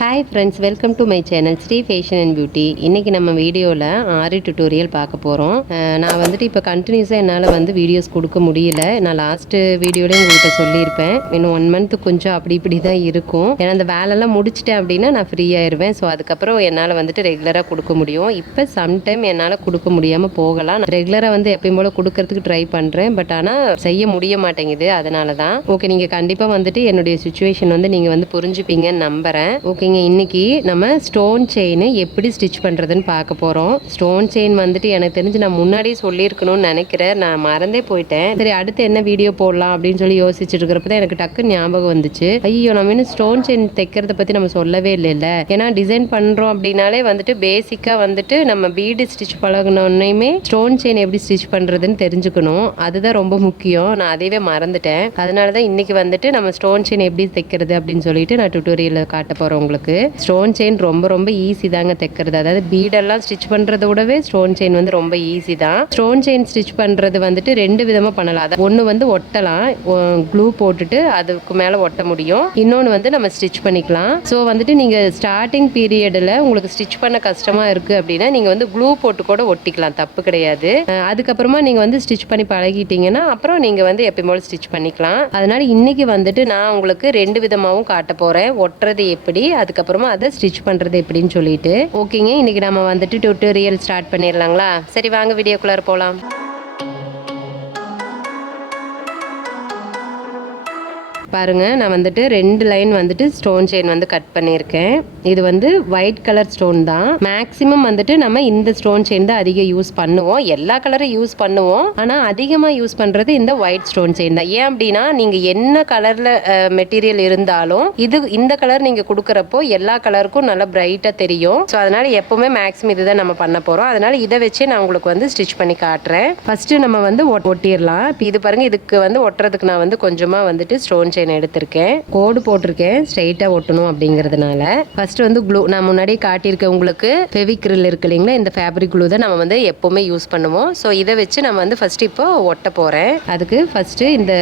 Hi friends, welcome to my channel Sri fashion and beauty. இன்றைக்கி நம்ம வீடியோவில் ஆரி டியூட்டோரியல் பார்க்க போகிறோம். நான் வந்துட்டு இப்போ கண்டினியூஸாக என்னால் வீடியோஸ் கொடுக்க முடியல. நான் லாஸ்ட்டு வீடியோலேயும் உங்கள்கிட்ட சொல்லியிருப்பேன். இன்னும் 1 மந்த் கொஞ்சம் அப்படி இப்படி தான் இருக்கும். ஏன்னா அந்த வேலைலாம் முடிச்சிட்டேன் அப்படின்னா நான் ஃப்ரீ ஆயிடுவேன். ஸோ அதுக்கப்புறம் என்னால் ரெகுலராக கொடுக்க முடியும். இப்போ சம்டைம் என்னால் கொடுக்க முடியாமல் போகலாம். நான் ரெகுலராக எப்பயும் போல் கொடுக்கறதுக்கு ட்ரை பண்ணுறேன். பட் ஆனால் செய்ய முடிய மாட்டேங்குது. அதனால தான். ஓகே, நீங்கள் கண்டிப்பாக என்னுடைய சுச்சுவேஷன் நீங்கள் புரிஞ்சுப்பீங்கன்னு நம்புகிறேன். ஓகே, இன்னைக்கு நம்ம ஸ்டோன் செயின் எப்படி ஸ்டிச் பண்ணுறதுன்னு பார்க்க போகிறோம். ஸ்டோன் செயின் எனக்கு தெரிஞ்சு நான் முன்னாடியே சொல்லியிருக்கணும்னு நினைக்கிறேன். நான் மறந்தே போயிட்டேன். சரி, அடுத்து என்ன வீடியோ போடலாம் அப்படின்னு சொல்லி யோசிச்சுட்டு இருக்கிறப்ப தான் எனக்கு டக்கு ஞாபகம் வந்துச்சு. ஐயோ, நம்ம இன்னும் ஸ்டோன் செயின் தைக்கிறத பற்றி நம்ம சொல்லவே இல்லைல்ல. ஏன்னா டிசைன் பண்ணுறோம் அப்படின்னாலே பேசிக்காக நம்ம பீடு ஸ்டிச் பழகணுன்னே ஸ்டோன் செயின் எப்படி ஸ்டிச் பண்ணுறதுன்னு தெரிஞ்சுக்கணும். அதுதான் ரொம்ப முக்கியம். நான் அதையவே மறந்துட்டேன். அதனால தான் இன்னைக்கு நம்ம ஸ்டோன் செயின் எப்படி தைக்கிறது அப்படின்னு சொல்லிட்டு நான் டியூட்டோரியலில் காட்ட போகிறேன் உங்களுக்கு. ஸ்டோன் செயின் ரொம்ப ரொம்ப ஈஸி தாங்க தைக்கிறது. அதாவது பீடெல்லாம் ஸ்டிச் பண்றதை விடவே ஸ்டோன் செயின் ரொம்ப ஈஸி தான். ஸ்டோன் செயின் ஸ்டிச் பண்றது 2 விதமா பண்ணலாம். அதாவது ஒன்று ஒட்டலாம், க்ளூ போட்டுட்டு அதுக்கு மேல ஒட்ட முடியும். இன்னொன்று நம்ம ஸ்டிச் பண்ணிக்கலாம். ஸோ நீங்க ஸ்டார்டிங் பீரியடில் உங்களுக்கு ஸ்டிச் பண்ண கஷ்டமா இருக்கு அப்படின்னா நீங்க க்ளூ போட்டு கூட ஒட்டிக்கலாம், தப்பு கிடையாது. அதுக்கப்புறமா நீங்க ஸ்டிச் பண்ணி பழகிட்டீங்கன்னா அப்புறம் நீங்க எப்பயும் போல ஸ்டிச் பண்ணிக்கலாம். அதனால இன்னைக்கு நான் உங்களுக்கு 2 விதமாகவும் காட்ட போறேன். ஒட்டுறது எப்படி, அதுக்கப்புறமா அதை ஸ்டிச் பண்ணுறது எப்படின்னு சொல்லிட்டு. ஓகேங்க, இன்னைக்கு நம்ம டியூட்டோரியல் ஸ்டார்ட் பண்ணிடலாங்களா? சரி, வாங்க வீடியோக்குள்ளார போகலாம். பாருங்க, நான் 2 லைன் ஸ்டோன் செயின் கட் பண்ணியிருக்கேன். இது ஒயிட் கலர் ஸ்டோன் தான். மேக்ஸிமம் நம்ம இந்த ஸ்டோன் செயின் தான் அதிகம் யூஸ் பண்ணுவோம். எல்லா கலரும் யூஸ் பண்ணுவோம், ஆனால் அதிகமாக யூஸ் பண்ணுறது இந்த ஒயிட் ஸ்டோன் செயின் தான். ஏன் அப்படின்னா நீங்கள் என்ன கலரில் மெட்டீரியல் இருந்தாலும் இந்த கலர் நீங்கள் கொடுக்குறப்போ எல்லா கலருக்கும் நல்லா பிரைட்டாக தெரியும். ஸோ அதனால் எப்போவுமே மேக்ஸிமம் இதுதான் நம்ம பண்ண போகிறோம். அதனால் இதை வச்சு நான் உங்களுக்கு ஸ்டிச் பண்ணி காட்டுறேன். ஃபஸ்ட்டு நம்ம ஒட்டிடலாம். இப்போ இது பாருங்கள், இதுக்கு ஒட்டுறதுக்கு நான் கொஞ்சமாக ஸ்டோன் செயின் எடுத்திருக்கேன். கோடு போட்டிருக்கேன், ஸ்ட்ரைட்டா ஒட்டணும் அப்படிங்கிறதுனால. ஃபர்ஸ்ட் க்ளூ நான் முன்னாடியே காட்டியிருக்கேன் உங்களுக்கு. ஃபெவிக்ரில் இருக்கு இல்லைங்களா, இந்த ஃபேப்ரிக் க்ளூ தான் நம்ம எப்பவுமே யூஸ் பண்ணுவோம். ஸோ இதை வச்சு நம்ம ஃபர்ஸ்ட் இப்போ ஒட்ட போறேன். அதுக்கு ஃபர்ஸ்ட் இந்த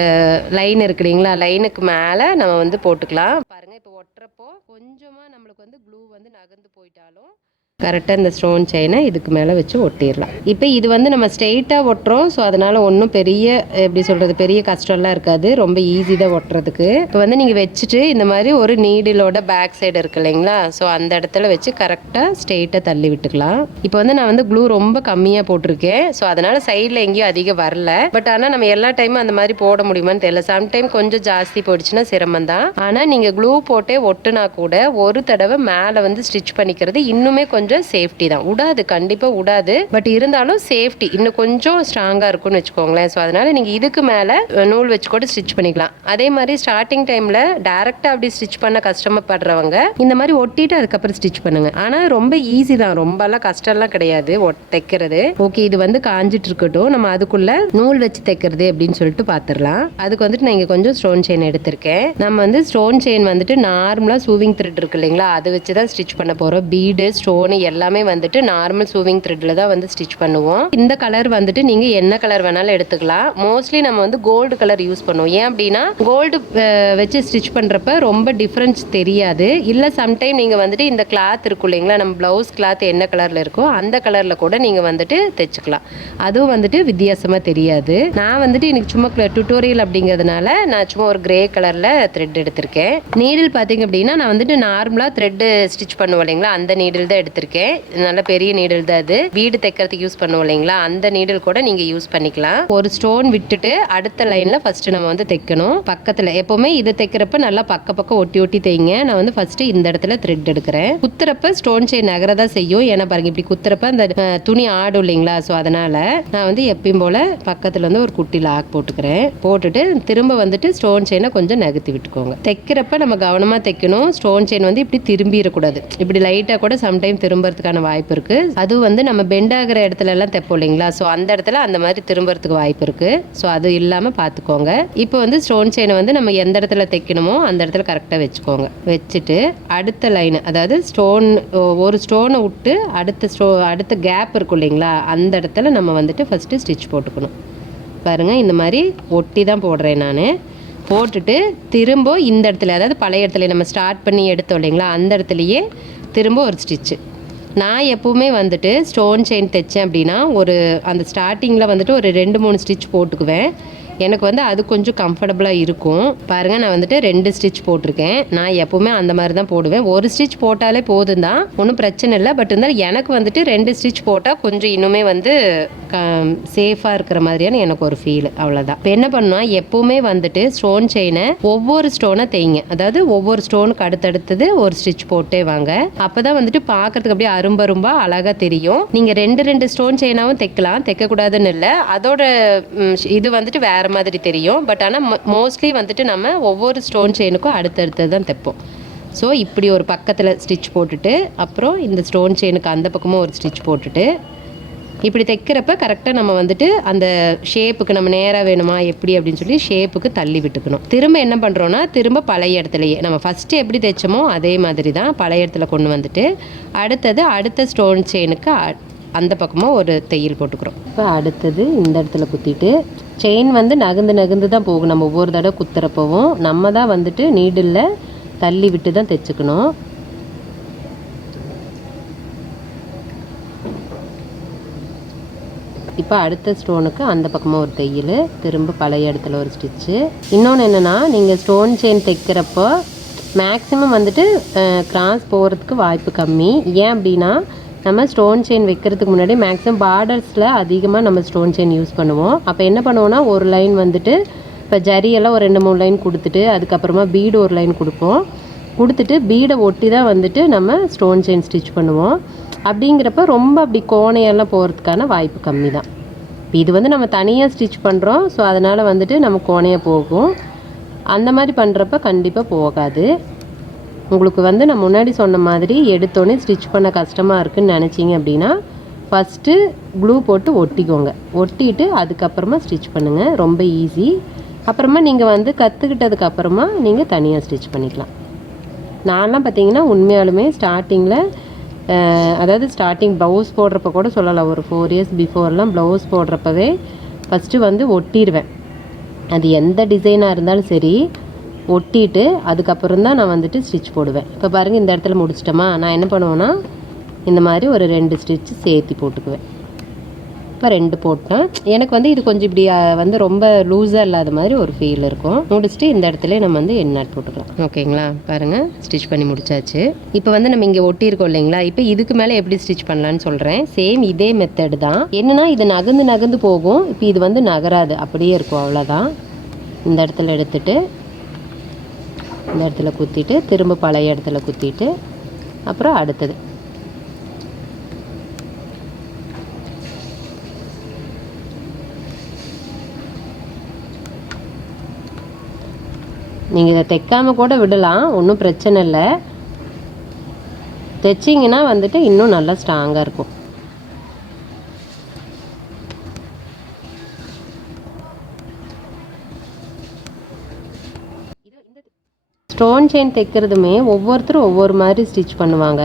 லைன் இருக்கு இல்லைங்களா, லைனுக்கு மேலே நம்ம போட்டுக்கலாம். பாருங்க, இப்போ ஒட்டுறப்போ கொஞ்சமா நம்மளுக்கு க்ளூ நகர்ந்து போயிட்டாலும் கரெக்டாக இந்த ஸ்டோன் செயினை இதுக்கு மேலே வச்சு ஒட்டிடலாம். இப்போ இது நம்ம ஸ்ட்ரெயிட்டாக ஒட்டுறோம். ஸோ அதனால் ஒன்றும் பெரிய எப்படி சொல்கிறது, பெரிய கஷ்டம்லாம் இருக்காது. ரொம்ப ஈஸி தான் ஒட்டுறதுக்கு. இப்போ நீங்கள் வச்சுட்டு இந்த மாதிரி ஒரு நீடிலோட பேக் சைடு இருக்கு இல்லைங்களா, ஸோ அந்த இடத்துல வச்சு கரெக்டாக ஸ்ட்ரெயிட்டாக தள்ளி விட்டுக்கலாம். இப்போ நான் க்ளூ ரொம்ப கம்மியாக போட்டிருக்கேன். ஸோ அதனால் சைடில் எங்கேயும் அதிகம் வரல. பட் ஆனால் நம்ம எல்லா டைமும் அந்த மாதிரி போட முடியுமான்னு தெரியல. சம்டைம் கொஞ்சம் ஜாஸ்தி போயிடுச்சுன்னா சிரமம் தான். ஆனால் நீங்கள் க்ளூ போட்டே ஒட்டுனா கூட ஒரு தடவை மேலே ஸ்டிச் பண்ணிக்கிறது இன்னுமே கொஞ்சம் சேஃப்டி தான். விடாது, கண்டிப்பா விடாது. பட் இருந்தாலும் சேஃப்டி இன்னும் கொஞ்சம் ஸ்ட்ராங்கா இருக்கும்னு வச்சுக்கோங்களேன். ஸோ அதனால நீங்க இதுக்கு மேல நூல் வச்சு கூட ஸ்டிச் பண்ணிக்கலாம். அதே மாதிரி ஸ்டார்டிங் டைம்ல டைரக்டா அப்படி ஸ்டிச் பண்ண கஷ்டப்படுறவங்க இந்த மாதிரி ஒட்டிட்டு அதுக்கப்புறம் ஸ்டிச் பண்ணுங்க. ஆனா ரொம்ப ஈஸி தான், ரொம்பலாம் கஷ்டம்லாம் கிடையாது தைக்கிறது. ஓகே, இது காஞ்சிட்டு இருக்கட்டும். நம்ம அதுக்குள்ள நூல் வச்சு தைக்கிறது அப்படின்னு சொல்லிட்டு பாத்துடலாம். அதுக்கு நான் இங்க கொஞ்சம் ஸ்டோன் செயின் எடுத்திருக்கேன். நம்ம ஸ்டோன் செயின் நார்மலா சூவிங் த்ரெட் இருக்கு இல்லைங்களா, அது வச்சுதான் ஸ்டிச் பண்ண போறோம். பீடு ஸ்டோன் எல்லாமே நார்மல் சூவிங் த்ரெட்ல தான் ஸ்டிச் பண்ணுவோம். இந்த கலர் நீங்க என்ன கலர் வேணாலும் எடுத்துக்கலாம். மோஸ்ட்லி நம்ம கோல்டு கலர் யூஸ் பண்ணுவோம். ஏன் அப்படின்னா கோல்டு வச்சு ஸ்டிச் பண்றப்ப ரொம்ப டிஃபரன்ஸ் தெரியாது. இல்ல சம்டைம் நீங்க இந்த கிளாத் இருக்கும் இல்லைங்களா, நம்ம பிளவுஸ் கிளாத் என்ன கலர்ல இருக்கோ அந்த கலர்ல கூட நீங்க தைச்சுக்கலாம். அதுவும் வித்தியாசமா தெரியாது. நான் இன்னைக்கு சும்மா டியூட்டோரியல் அப்படிங்கிறதுனால நான் சும்மா ஒரு கிரே கலர்ல த்ரெட் எடுத்திருக்கேன். நீடில் பாத்தீங்க அப்படின்னா நான் நார்மலா த்ரெட் ஸ்டிச் பண்ணுவோம் இல்லைங்களா, அந்த நீடில் தான் எடுத்திருக்கேன். நல்ல பெரிய நீடில் தான் அது. வீடு தைக்கிறதுக்கு யூஸ் பண்ணுவோம் இல்லைங்களா, அந்த நீடில் கூட நீங்க யூஸ் பண்ணிக்கலாம். ஒரு ஸ்டோன் விட்டுட்டு அடுத்த லைன்ல ஃபர்ஸ்ட் நம்ம தைக்கணும். பக்கத்துல எப்பவுமே இது தைக்கிறப்ப நல்லா பக்கம் ஒட்டி ஒட்டி தைங்க. நான் ஃபர்ஸ்ட் இந்த இடத்துல த்ரெட் எடுக்கிறேன். குத்துறப்ப ஸ்டோன் செயின் நகரதா செய்யும். ஏன்னா பாருங்க, இப்படி குத்துறப்ப அந்த துணி ஆடும் இல்லைங்களா. ஸோ அதனால நான் எப்பயும் போல பக்கத்துல ஒரு குட்டி லாக் போட்டுக்கிறேன். போட்டுட்டு திரும்ப ஸ்டோன் செயினை கொஞ்சம் நகர்த்தி விட்டுக்கோங்க. தைக்கிறப்ப நம்ம கவனமா தைக்கணும். ஸ்டோன் செயின் இப்படி திரும்பிடக்கூடாது. இப்படி லைட்டா கூட சம்டைம் திரும்பறதுக்கான வாய்ப்பு இருக்கு. அது நம்ம பெண்ட் ஆகிற இடத்துல எல்லாம் தைப்போம் இல்லைங்களா, ஸோ அந்த இடத்துல அந்த மாதிரி திரும்பறதுக்கு வாய்ப்பு இருக்கு. ஸோ அது இல்லாம பாத்துக்கோங்க. இப்போ ஸ்டோன் செயினை நம்ம எந்த இடத்துல தைக்கணுமோ அந்த இடத்துல கரெக்டா வச்சுக்கோங்க. வச்சுட்டு அடுத்த லைன், அதாவது ஒரு ஸ்டோனை விட்டு அடுத்த கேப் இருக்கும் இல்லைங்களா, அந்த இடத்துல நம்ம ஃபர்ஸ்ட் ஸ்டிச் போட்டுக்கணும். பாருங்க, இந்த மாதிரி ஒட்டி தான் போடுறேன் நான். போட்டுட்டு திரும்ப இந்த இடத்துல, அதாவது பழைய இடத்துல நம்ம ஸ்டார்ட் பண்ணி எடுத்தோம் இல்லைங்களா, அந்த இடத்துலையே திரும்ப ஒரு ஸ்டிச்சு. நான் எப்போவுமே வந்துட்டு ஸ்டோன் செயின் தைச்சேன் அப்படின்னா அந்த ஸ்டார்டிங்கில் வந்துட்டு ஒரு 2-3 ஸ்டிச் போட்டுக்குவேன். எனக்கு வந்து அது கொஞ்சம் கம்ஃபர்டபுளாக இருக்கும். பாருங்கள், நான் வந்துட்டு 2 ஸ்டிச் போட்டிருக்கேன். நான் எப்போவுமே அந்த மாதிரி தான் போடுவேன். ஒரு ஸ்டிச் போட்டாலே போதும் தான், ஒன்றும் பிரச்சனை இல்லை. பட் இருந்தாலும் எனக்கு வந்துட்டு 2 ஸ்டிச் போட்டால் கொஞ்சம் இன்னுமே வந்து சேஃபாக இருக்கிற மாதிரியான எனக்கு ஒரு ஃபீல், அவ்வளோதான். இப்போ என்ன பண்ணால் எப்போவுமே வந்துட்டு ஸ்டோன் செயினை ஒவ்வொரு ஸ்டோனை தைங்க. அதாவது ஒவ்வொரு ஸ்டோனுக்கு அடுத்தடுத்தது ஒரு ஸ்டிச் போட்டே வாங்க. அப்போ தான் வந்துட்டு பார்க்குறதுக்கு அப்படியே அரும்பரும்பா அழகாக தெரியும். நீங்கள் 2 ஸ்டோன் செயினாகவும் தைக்கலாம், தைக்கக்கூடாதுன்னு இல்லை. அதோட இது வந்துட்டு வேறு மாதிரி தெரியும். பட் ஆனால் மோஸ்ட்லி வந்துட்டு நம்ம ஒவ்வொரு ஸ்டோன் செயினுக்கும் அடுத்தடுத்து தான் தைப்போம். ஸோ இப்படி ஒரு பக்கத்தில் ஸ்டிச் போட்டுட்டு அப்புறம் இந்த ஸ்டோன் செயினுக்கு அந்த பக்கமும் ஒரு ஸ்டிச் போட்டுட்டு இப்படி தைக்கிறப்ப கரெக்டாக நம்ம வந்துட்டு அந்த ஷேப்புக்கு நம்ம நேராக வேணுமா எப்படி அப்படின்னு சொல்லி ஷேப்புக்கு தள்ளி விட்டுக்கணும். திரும்ப என்ன பண்ணுறோன்னா, திரும்ப பழைய இடத்துலையே நம்ம ஃபஸ்ட்டு எப்படி தைச்சோமோ அதே மாதிரி தான் பழைய இடத்துல கொண்டு வந்துட்டு அடுத்த ஸ்டோன் செயினுக்கு அந்த பக்கமாக ஒரு தையல் போட்டுக்கிறோம். இப்போ அடுத்தது இந்த இடத்துல குத்திட்டு செயின் வந்து நகர்ந்து தான் போகும். நம்ம ஒவ்வொரு தடவை குத்துறப்பவும் நம்ம தான் வந்துட்டு நீடில் தள்ளி விட்டு தான் தைச்சுக்கணும். இப்போ அடுத்த ஸ்டோனுக்கு அந்த பக்கமாக ஒரு தையல், திரும்ப பழைய இடத்துல ஒரு ஸ்டிச்சு. இன்னொன்று என்னென்னா, நீங்கள் ஸ்டோன் செயின் தைக்கிறப்போ மேக்ஸிமம் வந்துட்டு கிராஸ் போகிறதுக்கு வாய்ப்பு கம்மி. ஏன் அப்படின்னா, நம்ம ஸ்டோன் செயின் வைக்கிறதுக்கு முன்னாடி மேக்ஸிமம் பார்டர்ஸில் அதிகமாக நம்ம ஸ்டோன் செயின் யூஸ் பண்ணுவோம். அப்போ என்ன பண்ணுவோன்னா, ஒரு லைன் வந்துட்டு இப்போ ஜரியெல்லாம் ஒரு 2-3 லைன் கொடுத்துட்டு அதுக்கப்புறமா பீடு ஒரு லைன் கொடுத்துட்டு பீடை ஒட்டி தான் வந்துட்டு நம்ம ஸ்டோன் செயின் ஸ்டிச் பண்ணுவோம். அப்படிங்கிறப்ப ரொம்ப அப்படி கோணையெல்லாம் போகிறதுக்கான வாய்ப்பு கம்மி தான். இப்போ இது வந்து நம்ம தனியாக ஸ்டிச் பண்ணுறோம். ஸோ அதனால் வந்துட்டு நம்ம கோணையாக போகும். அந்த மாதிரி பண்ணுறப்ப கண்டிப்பாக போகாது. உங்களுக்கு வந்து நான் முன்னாடி சொன்ன மாதிரி எடுத்தோடனே ஸ்டிச் பண்ண கஷ்டமாக இருக்குதுன்னு நினச்சிங்க அப்படின்னா ஃபஸ்ட்டு க்ளூ போட்டு ஒட்டிக்கோங்க. ஒட்டிட்டு அதுக்கப்புறமா ஸ்டிச் பண்ணுங்கள், ரொம்ப ஈஸி. அப்புறமா நீங்கள் வந்து கற்றுக்கிட்டதுக்கப்புறமா நீங்கள் தனியாக ஸ்டிச் பண்ணிக்கலாம். நான்லாம் பார்த்தீங்கன்னா உண்மையாலுமே ஸ்டார்டிங்கில் அதாவது ஸ்டார்டிங் ப்ளவுஸ் போடுறப்ப கூட சொல்லலாம், ஒரு 4 இயர்ஸ் பிஃபோர்லாம் ப்ளவுஸ் போடுறப்பவே ஃபஸ்ட்டு வந்து ஒட்டிடுவேன். அது எந்த டிசைனாக இருந்தாலும் சரி ஒட்டிட்டு அதுக்கப்புறம் தான் நான் வந்துட்டு ஸ்டிச் போடுவேன். இப்போ பாருங்கள், இந்த இடத்துல முடிச்சிட்டோமா, நான் என்ன பண்ணுவேன்னா இந்த மாதிரி ஒரு 2 ஸ்டிச்சு சேர்த்து போட்டுக்குவேன். இப்போ 2 போட்டேன். எனக்கு வந்து இது கொஞ்சம் இப்படி வந்து ரொம்ப லூஸாக இல்லாத மாதிரி ஒரு ஃபீல் இருக்கும். முடிச்சுட்டு இந்த இடத்துல நம்ம வந்து எண்ணாட் போட்டுக்கலாம். ஓகேங்களா, பாருங்கள் ஸ்டிச் பண்ணி முடிச்சாச்சு. இப்போ வந்து நம்ம இங்கே ஒட்டியிருக்கோம் இல்லைங்களா, இப்போ இதுக்கு மேலே எப்படி ஸ்டிச் பண்ணலான்னு சொல்கிறேன். சேம் இதே மெத்தட் தான். என்னென்னா இது நகர்ந்து போகும். இப்போ இது வந்து நகராது, அப்படியே இருக்கும், அவ்வளோதான். இந்த இடத்துல எடுத்துட்டு இந்த இடத்துல குத்திட்டு திரும்ப பழைய இடத்துல குத்திட்டு அப்புறம் அடுத்தது நீங்கள் இதை தைக்காமல் கூட விடலாம், ஒன்றும் பிரச்சனை இல்லை. தைச்சிங்கன்னா வந்துட்டு இன்னும் நல்லா ஸ்ட்ராங்காக இருக்கும். ஸ்டோன் செயின் தைக்கிறதுமே ஒவ்வொருத்தரும் ஒவ்வொரு மாதிரி ஸ்டிச் பண்ணுவாங்க.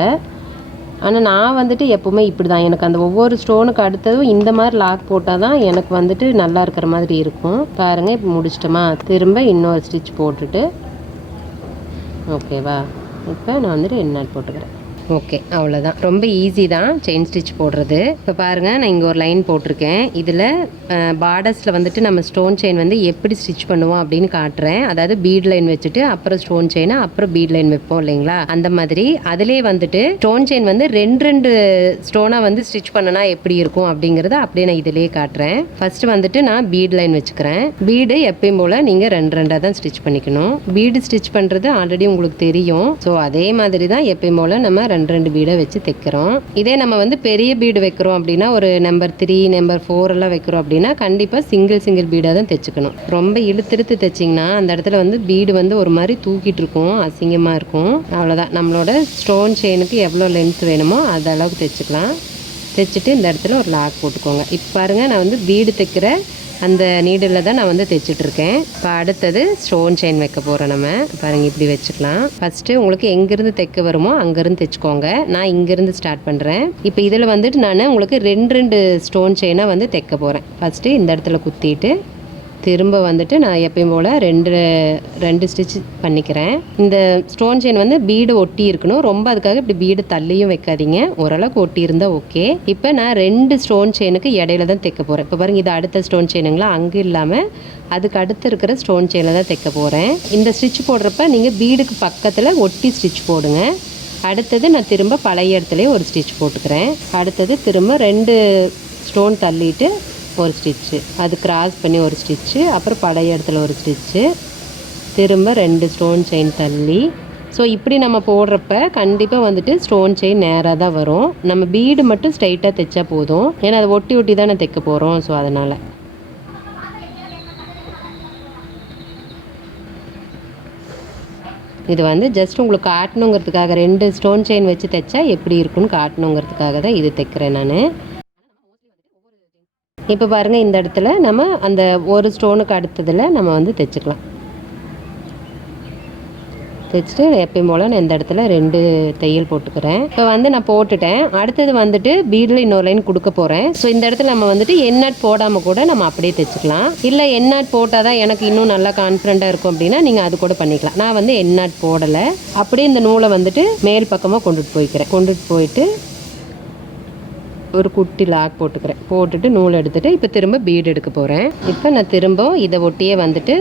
ஆனால் நான் வந்துட்டு எப்போவுமே இப்படி தான், எனக்கு அந்த ஒவ்வொரு ஸ்டோனுக்கு அடுத்ததும் இந்த மாதிரி லாக் போட்டால் தான் எனக்கு வந்துட்டு நல்லா இருக்கிற மாதிரி இருக்கும். பாருங்கள், இப்போ முடிச்சிட்டோமா, திரும்ப இன்னொரு ஸ்டிச் போட்டுட்டு ஓகேவா. இப்போ நான் வந்துட்டு எண்ணாட் போட்டுக்கிறேன். ஓகே, அவ்வளோதான். ரொம்ப ஈஸி தான் செயின் ஸ்டிச் போடுறது. இப்போ பாருங்கள், நான் இங்கே ஒரு லைன் போட்டிருக்கேன். இதில் பார்டர்ஸில் வந்துட்டு நம்ம ஸ்டோன் செயின் வந்து எப்படி ஸ்டிச் பண்ணுவோம் அப்படின்னு காட்டுறேன். அதாவது பீட் லைன் வச்சுட்டு அப்புறம் ஸ்டோன் செயினை அப்புறம் பீட் லைன் வைப்போம் இல்லைங்களா, அந்த மாதிரி. அதிலே வந்துட்டு ஸ்டோன் செயின் வந்து 2 ஸ்டோனாக வந்து ஸ்டிச் பண்ணனா எப்படி இருக்கும் அப்படிங்கிறத அப்படியே நான் இதிலே காட்டுறேன். ஃபஸ்ட்டு வந்துட்டு நான் பீட் லைன் வச்சுக்கிறேன். பீடு எப்பயும் போல் நீங்கள் 2 தான் ஸ்டிச் பண்ணிக்கணும். பீடு ஸ்டிச் பண்ணுறது ஆல்ரெடி உங்களுக்கு தெரியும். ஸோ அதே மாதிரி தான் எப்பயும் போல் நம்ம 2 பீடை வச்சு தைக்கிறோம். இதே நம்ம வந்து பெரிய பீடு வைக்கிறோம் அப்படின்னா, ஒரு நம்பர் 3 நம்பர் 4 எல்லாம் வைக்கிறோம் அப்படின்னா கண்டிப்பாக சிங்கிள் பீடாக தான் தைச்சுக்கணும். ரொம்ப இழுத்து தைச்சிங்கன்னா அந்த இடத்துல வந்து பீடு வந்து ஒரு மாதிரி தூக்கிட்டு இருக்கும், அசிங்கமாக இருக்கும். அவ்வளோதான். நம்மளோட ஸ்டோன் செயினுக்கு எவ்வளோ லென்த் வேணுமோ அது அளவுக்கு தைச்சிக்கலாம். தைச்சிட்டு இந்த இடத்துல ஒரு லாக் போட்டுக்கோங்க. இப்போ பாருங்கள், நான் வந்து பீடு தைக்கிற அந்த நீடில் தான் நான் வந்து தைச்சிட்ருக்கேன். இப்போ அடுத்தது ஸ்டோன் செயின் வைக்க போகிறோம். நம்ம பாருங்கள், இப்படி வச்சுக்கலாம். ஃபஸ்ட்டு உங்களுக்கு எங்கேருந்து தைக்க வருமோ அங்கேருந்து தைச்சிக்கோங்க. நான் இங்கேருந்து ஸ்டார்ட் பண்ணுறேன். இப்போ இதில் வந்துட்டு நான் உங்களுக்கு 2 ஸ்டோன் செயினாக வந்து தைக்க போகிறேன். ஃபஸ்ட்டு இந்த இடத்துல குத்திட்டு திரும்ப வந்துட்டு நான் எப்பயும் போல் ரெண்டு ஸ்டிச் பண்ணிக்கிறேன். இந்த ஸ்டோன் செயின் வந்து பீடு ஒட்டி இருக்கணும், ரொம்ப அதுக்காக இப்படி பீடு தள்ளியும் வைக்காதீங்க, ஓரளவுக்கு ஒட்டி இருந்தால் ஓகே. இப்போ நான் 2 ஸ்டோன் செயினுக்கு இடையில தான் தைக்க போகிறேன். இப்போ பாருங்கள், இது அடுத்த ஸ்டோன் செயினுங்களா, அங்கே இல்லாமல் அதுக்கு அடுத்து இருக்கிற ஸ்டோன் செயினில் தான் தைக்க போகிறேன். இந்த ஸ்டிச் போடுறப்ப நீங்கள் பீடுக்கு பக்கத்தில் ஒட்டி ஸ்டிச் போடுங்க. அடுத்தது நான் திரும்ப பழைய இடத்துலையே ஒரு ஸ்டிச் போட்டுக்கிறேன். அடுத்தது திரும்ப 2 ஸ்டோன் தள்ளிட்டு ஒரு ஸ்டிச்சு, அது கிராஸ் பண்ணி ஒரு ஸ்டிச்சு, அப்புறம் பழைய இடத்துல ஒரு ஸ்டிச்சு, திரும்ப 2 ஸ்டோன் செயின் தள்ளி. ஸோ இப்படி நம்ம போடுறப்ப கண்டிப்பாக வந்துட்டு ஸ்டோன் செயின் நேராக தான் வரும். நம்ம பீடு மட்டும் ஸ்ட்ரைட்டாக தைச்சா போதும், ஏன்னா அதை ஒட்டி ஒட்டி தானே தைக்க போகிறோம். ஸோ அதனால் இது வந்து ஜஸ்ட் உங்களுக்கு காட்டணுங்கிறதுக்காக, 2 ஸ்டோன் செயின் வச்சு தைச்சா எப்படி இருக்குன்னு காட்டணுங்கிறதுக்காக தான் இது தைக்கிறேன் நான். இப்போ பாருங்கள், இந்த இடத்துல நம்ம அந்த ஒரு ஸ்டோனுக்கு அடுத்ததில் நம்ம வந்து தைச்சிக்கலாம். தைச்சிட்டு எப்பயும் போல் நான் இந்த இடத்துல 2 தையல் போட்டுக்கிறேன். இப்போ வந்து நான் போட்டுட்டேன். அடுத்தது வந்துட்டு பீடில் இன்னொரு லைன் கொடுக்க போகிறேன். ஸோ இந்த இடத்துல நம்ம வந்துட்டு எண்ணாட் போடாமல் கூட நம்ம அப்படியே தைச்சிக்கலாம். இல்லை எண்ணாட் போட்டால் தான் எனக்கு இன்னும் நல்லா கான்ஃபிடண்ட்டாக இருக்கும் அப்படின்னா நீங்கள் அது கூட பண்ணிக்கலாம். நான் வந்து எண்ணாட் போடலை, அப்படியே இந்த நூலை வந்துட்டு மேல் பக்கமாக கொண்டுட்டு போயிட்டு ஒரு குட்டி லாக் போட்டுக்கிறேன். போட்டுட்டு நூல் எடுத்துகிட்டு இப்போ திரும்ப பீடு எடுக்க போகிறேன். இப்போ நான் திரும்ப இதை ஒட்டியே வந்துட்டு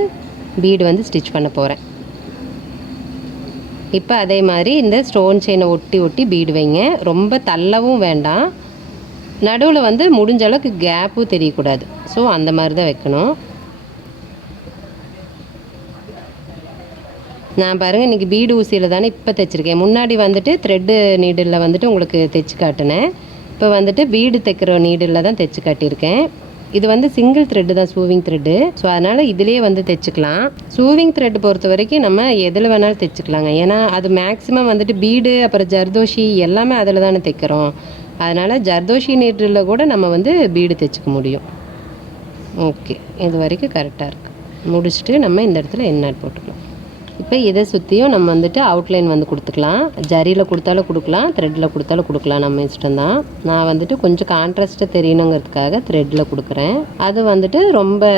பீடு வந்து ஸ்டிச் பண்ண போகிறேன். இப்போ அதே மாதிரி இந்த ஸ்டோன் செயினை ஒட்டி பீடு வைங்க. ரொம்ப தள்ளவும் வேண்டாம், நடுவில் வந்து முடிஞ்ச அளவுக்கு கேப்பும் தெரியக்கூடாது. ஸோ அந்த மாதிரி தான் வைக்கணும். நான் பாருங்கள், இன்றைக்கி பீடு ஊசியில் தானே இப்போ தைச்சிருக்கேன். முன்னாடி வந்துட்டு த்ரெட்டு நீடில் வந்துட்டு உங்களுக்கு தைச்சி காட்டினேன். இப்போ வந்துட்டு பீடு தைக்கிற நீடில் தான் தைச்சி காட்டியிருக்கேன். இது வந்து சிங்கிள் த்ரெட்டு தான், சூவிங் த்ரெட்டு. ஸோ அதனால் இதிலே வந்து தைச்சிக்கலாம். சூவிங் த்ரெட்டு பொறுத்த வரைக்கும் நம்ம எதில் வேணாலும் தைச்சிக்கலாங்க, ஏன்னா அது மேக்ஸிமம் வந்துட்டு பீடு அப்புறம் ஜர்தோஷி எல்லாமே அதில் தானே தைக்கிறோம். அதனால் ஜர்தோஷி நீடில் கூட நம்ம வந்து பீடு தைச்சிக்க முடியும். ஓகே, இது வரைக்கும் கரெக்டாக இருக்குது. முடிச்சுட்டு நம்ம இந்த இடத்துல எண்ணாட் போட்டுக்கலாம். இப்போ இதை சுற்றியும் நம்ம வந்துட்டு அவுட்லைன் வந்து கொடுத்துக்கலாம். ஜரியில் கொடுத்தாலும் கொடுக்கலாம், த்ரெட்டில் கொடுத்தாலும் கொடுக்கலாம், நம்ம இஷ்டம்தான். நான் வந்துட்டு கொஞ்சம் கான்ட்ராஸ்ட்டாக தெரியணுங்கிறதுக்காக த்ரெட்டில் கொடுக்குறேன். அது வந்துட்டு ரொம்ப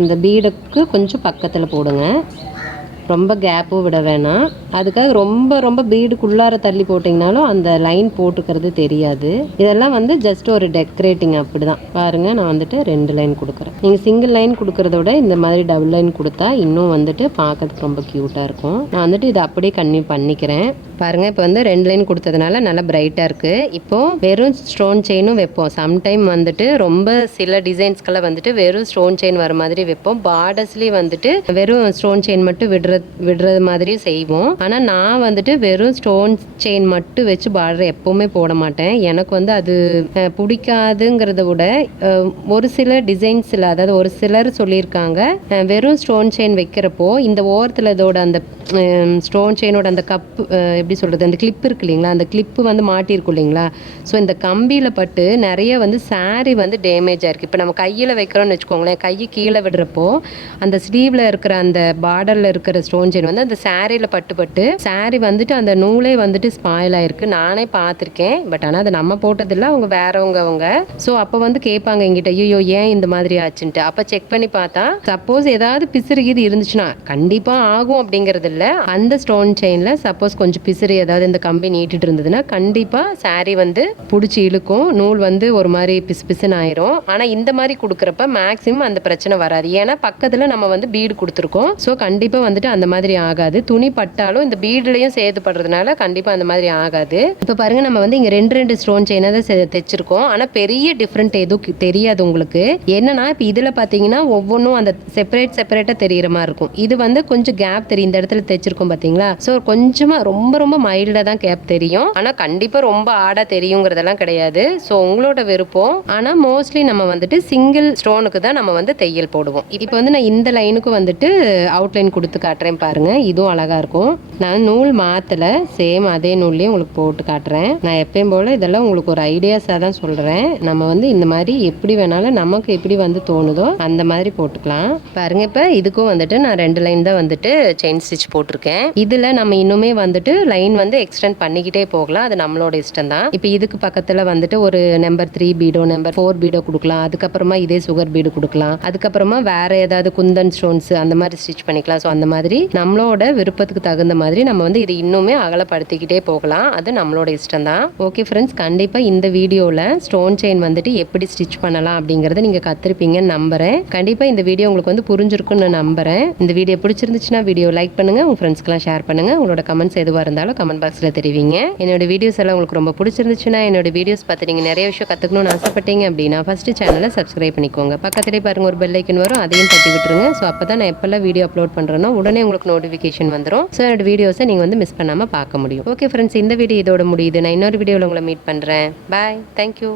அந்த பீடுக்கு கொஞ்சம் பக்கத்தில் போடுங்க, ரொம்ப கேப்பும் விட வேணாம். அதுக்காக ரொம்ப பீடுக்குள்ளார தள்ளி போட்டிங்கனாலும் அந்த லைன் போட்டுக்கிறது தெரியாது. இதெல்லாம் வந்து ஜஸ்ட் ஒரு டெக்கரேட்டிங், அப்படி தான். பாருங்கள், நான் வந்துட்டு 2 லைன் கொடுக்குறேன். நீங்கள் சிங்கிள் லைன் கொடுக்குறத விட இந்த மாதிரி டபுள் லைன் கொடுத்தா இன்னும் வந்துட்டு பார்க்கறதுக்கு ரொம்ப க்யூட்டாக இருக்கும். நான் வந்துட்டு இதை அப்படியே கன்டினியூ பண்ணிக்கிறேன். பாருங்கள், இப்போ வந்து 2 லைன் கொடுத்ததுனால நல்லா பிரைட்டாக இருக்குது. இப்போது வெறும் ஸ்டோன் செயினும் வைப்போம். சம்டைம் வந்துட்டு ரொம்ப சில டிசைன்ஸ்க்கெல்லாம் வந்துட்டு வெறும் ஸ்டோன் செயின் வர மாதிரி வைப்போம். பார்டர்ஸ்லேயே வந்துட்டு வெறும் ஸ்டோன் செயின் மட்டும் விடுறது மாதிரியும் செய்வோம். ஆனால் நான் வந்துட்டு வெறும் ஸ்டோன் செயின் மட்டும் வச்சு பார்டர் எப்போவுமே போட மாட்டேன். எனக்கு வந்து அது பிடிக்காதுங்கிறத விட ஒரு சில டிசைன்ஸில், அதாவது ஒரு சிலர் சொல்லியிருக்காங்க வெறும் ஸ்டோன் செயின் வைக்கிறப்போ இந்த ஓரத்தில் இதோட அந்த ஸ்டோன் செயினோட அந்த கப்பு எப்படி சொல்கிறது, அந்த கிளிப் இருக்கு இல்லைங்களா, அந்த கிளிப்பு வந்து மாட்டியிருக்கும் இல்லைங்களா. ஸோ இந்த கம்பியில் பட்டு நிறைய வந்து சாரீ வந்து டேமேஜ் ஆயிருக்கு. இப்போ நம்ம கையில் வைக்கிறோம்னு வச்சுக்கோங்களேன், கையை கீழே விடுறப்போ அந்த ஸ்லீவில் இருக்கிற அந்த பார்டரில் இருக்கிற ஸ்டோன் செயின் வந்து அந்த சாரியில் பட்டு சாரீ வந்துட்டு அந்த நூலே வந்துட்டு ஸ்பாயில் ஆயிருக்கு. நானே பார்த்துருக்கேன், பட் ஆனால் அது நம்ம போட்டதில்லை, அவங்க வேறவங்க. ஸோ அப்போ வந்து கேட்பாங்க எங்கிட்ட, ஐயோ ஏன் இந்த மாதிரி ஆச்சுன்ட்டு. அப்போ செக் பண்ணி பார்த்தா சப்போஸ் ஏதாவது பிசுறுகிது இருந்துச்சுன்னா கண்டிப்பாக ஆகும் அப்படிங்கிறது இல்லை. அந்த ஸ்டோன் செயினில் சப்போஸ் கொஞ்சம் பிசுறு ஏதாவது இந்த கம்பி நீட்டிட்டு இருந்ததுன்னா கண்டிப்பாக சாரீ வந்து பிடிச்சி இழுக்கும், நூல் வந்து ஒரு மாதிரி பிசுன்னு ஆயிரும். ஆனால் இந்த மாதிரி கொடுக்குறப்ப மேக்ஸிமம் அந்த பிரச்சனை வராது, ஏன்னா பக்கத்தில் நம்ம வந்து பீடு கொடுத்துருக்கோம். ஸோ கண்டிப்பாக வந்துட்டு அந்த மாதிரி ஆகாது. துணி பட்டாலும் இந்த பீடுலையும் சேர்த்து படுறதுனால கண்டிப்பாக அந்த மாதிரி ஆகாது. இப்போ பாருங்கள், நம்ம வந்து இங்கே 2 ஸ்டோன் செயினாக தான் தைச்சிருக்கோம். ஆனால் பெரிய டிஃப்ரெண்ட் எதுவும் தெரியாது உங்களுக்கு. என்னன்னா இப்போ இதில் பார்த்தீங்கன்னா ஒவ்வொன்றும் அந்த செப்பரேட்டாக தெரிகிற மாதிரி இருக்கும். இது வந்து கொஞ்சம் கேப் தெரியும், இந்த இடத்துல தைச்சிருக்கோம் பார்த்தீங்களா. ஸோ கொஞ்சமாக ரொம்ப மைல்டாக தான் கேப் தெரியும். ஆனால் கண்டிப்பாக ரொம்ப ஆடாக தெரியுங்கிறதெல்லாம் கிடையாது. ஸோ உங்களோட விருப்பம். ஆனால் மோஸ்ட்லி நம்ம வந்துட்டு சிங்கிள் ஸ்டோனுக்கு தான் நம்ம வந்து தையல் போடுவோம். இப்போ வந்து நான் இந்த லைனுக்கு வந்துட்டு அவுட்லைன் கொடுத்து காட்டுறேன். காட்டுறேன் பாருங்கள். இதுவும் அழகாக இருக்கும். நான் நூல் மாற்றலை, சேம் அதே நூல்லையும் உங்களுக்கு போட்டு காட்டுறேன். நான் எப்பயும் போல் இதெல்லாம் உங்களுக்கு ஒரு ஐடியாஸாக தான் சொல்கிறேன். நம்ம வந்து இந்த மாதிரி எப்படி வேணாலும் நமக்கு எப்படி வந்து தோணுதோ அந்த மாதிரி போட்டுக்கலாம். பாருங்கள், இப்போ இதுக்கும் வந்துட்டு நான் 2 லைன் தான் வந்துட்டு செயின் ஸ்டிச் போட்டிருக்கேன். இதில் நம்ம இன்னுமே வந்துட்டு லைன் வந்து எக்ஸ்டெண்ட் பண்ணிக்கிட்டே போகலாம். அது நம்மளோட இஷ்டம் தான். இப்போ இதுக்கு பக்கத்தில் வந்துட்டு ஒரு நம்பர் 3 பீடோ நம்பர் 4 பீடோ கொடுக்கலாம். அதுக்கப்புறமா இதே சுகர் பீடு கொடுக்கலாம். அதுக்கப்புறமா வேற ஏதாவது குந்தன் ஸ்டோன்ஸ் அந்த மாதிரி ஸ்டிச் பண்ணிக்கலாம். ஸோ அந்த மாதிரி நம்மளோட விருப்பத்துக்கு தகுந்த மாதிரி நம்ம வந்து இது இன்னுமே அகலப்படுத்திக்கிட்டே போகலாம். அது நம்மளோட இஷ்டம் தான். ஓகே ஃப்ரெண்ட்ஸ், கண்டிப்பாக இந்த வீடியோவில் ஸ்டோன் செயின் வந்துட்டு எப்படி ஸ்டிச் பண்ணலாம் அப்படிங்கிறத நீங்கள் கற்றுருப்பீங்கன்னு நம்புகிறேன். கண்டிப்பாக இந்த வீடியோ உங்களுக்கு வந்து புரிஞ்சிருக்குன்னு நான் நம்புகிறேன். இந்த வீடியோ பிடிச்சிருந்துச்சுன்னா வீடியோ லைக் பண்ணுங்கள், உங்கள் ஃப்ரெண்ட்ஸ்க்கெலாம் ஷேர் பண்ணுங்கள். உங்களோட கமெண்ட்ஸ் எதுவாக இருந்தாலும் கமெண்ட் பாக்ஸில் தெரிவிங்க. என்னோட வீடியோஸ் எல்லாம் உங்களுக்கு ரொம்ப பிடிச்சிருந்துச்சுன்னா, என்னோட வீடியோஸ் பார்த்து நீங்கள் நிறைய விஷயம் கற்றுக்கணும்னு ஆசைப்பட்டீங்க அப்படின்னா ஃபஸ்ட்டு சேனலை சப்ஸ்கிரைப் பண்ணிக்கோங்க. பக்கத்துலேயே பாருங்கள் ஒரு பெல் ஐக்கன் வரும், அதையும் தட்டி விட்டுருங்க. ஸோ அப்போ தான் நான் எப்போல்லாம் வீடியோ அப்லோட் பண்ணுறேன்னா உடனே உங்களுக்கு நோட்டிஃபிகேஷன் வந்துடும். ஸோ என்னோட வீடியோஸை நீங்கள் வந்து மிஸ் பண்ணாமல் பார்க்க முடியும். ஓகே ஃப்ரெண்ட்ஸ், இந்த வீடியோ இதோட முடியுது. நான் இன்னொரு வீடியோவில் உங்களை மீட் பண்ணுறேன். பாய், தேங்க்யூ.